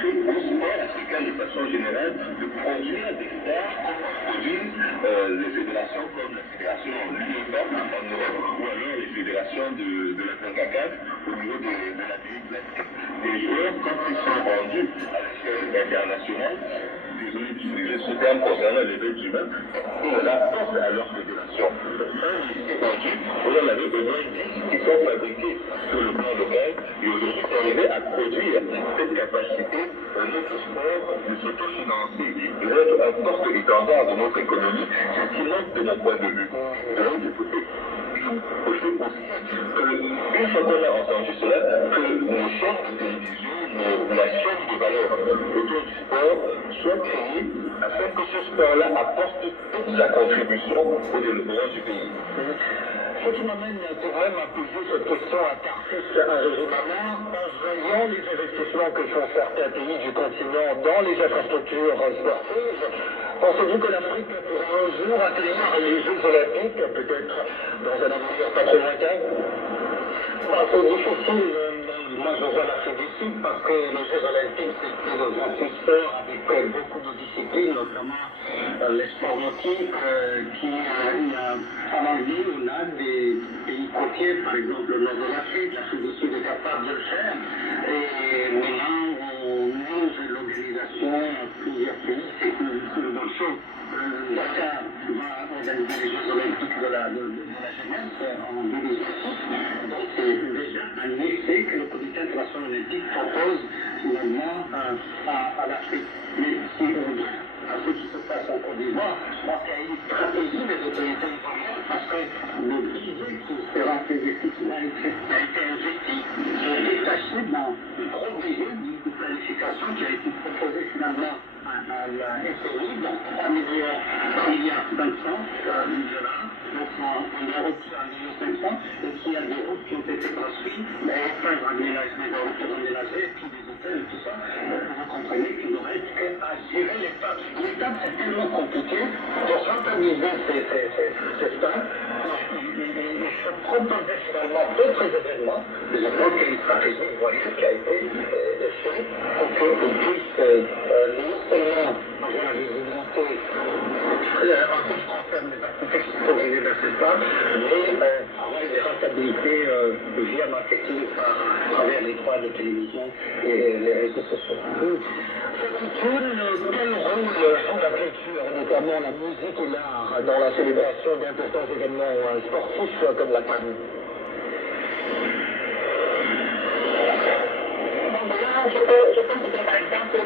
permettrait au sport africain de façon générale de produire des stars comme produisent les fédérations comme la fédération UEFA en Europe ou alors les fédérations de la CONCACAF au niveau de la DIC. Des joueurs, quand ils sont rendus à l'échelle internationale, désolé d'utiliser ce terme concernant les êtres humains, ils rapportent à leur fédération. On avait besoin de qui sont fabriqués sur le plan local et aujourd'hui c'est arrivé à produire cette capacité de notre sport de s'autofinancer et d'être un force étendard de notre économie, ce qui manque de mon point de vue. De l'autre côté, il faut aussi que une fois qu'on a entendu cela, que nos chaînes de télévision, la chaîne de valeur autour du sport soit créée afin que ce sport-là apporte toute sa contribution au développement du pays. Ce qui m'amène quand même à poser cette question à Tarsis Arizona, en voyant les investissements que font certains pays du continent dans les infrastructures sportives, pensez-vous que l'Afrique pourra un jour accueillir les Jeux Olympiques, peut-être dans un avenir pas trop lointain? C'est difficile. Moi, je vois l'Afrique du Sud parce que les Jeux Olympiques, c'est le grand sport avec beaucoup de disciplines, notamment les sports nautiques, qui en Anglais, on a des pays côtiers, par exemple le nord de l'Afrique du Sud est capable de le faire. Et maintenant, on mise l'organisation à plusieurs pays, c'est une bonne chose. Dakar va organiser les Jeux Olympiques de la jeunesse en 2026. Donc c'est déjà un essai que le Comité international olympique propose finalement à l'Afrique. Mais si on regarde à ce qui se passe en Côte d'Ivoire, je pense qu'il y a une stratégie des autorités ivoiriennes parce que le budget qui sera investi, qui a été investi, est détaché dans le gros budget de planification qui a été proposé finalement à la FMI, donc 3 milliards 500 $. Donc on a reçu 1,5 million et qu'il y a des routes qui ont été construites, mais enfin aménagées, des routes aménagées, et puis des hôtels et tout ça. Donc vous comprenez qu'il n'aurait qu'à gérer l'État. L'État c'est tellement compliqué de s'organiser ces stades. Il faut proposer finalement d'autres événements. Je pense qu'il y a une stratégie ivoirienne qui a été faite pour qu'on puisse non seulement avoir la visibilité en ce qui concerne les activités qui sont organisées dans ces stades, mais avoir des rentabilités via marketing à travers les droits de télévision et les réseaux sociaux. Quel rôle joue la culture, notamment la musique et l'art, dans la célébration d'importants événements sportifs comme la CAN? Je pense que par exemple,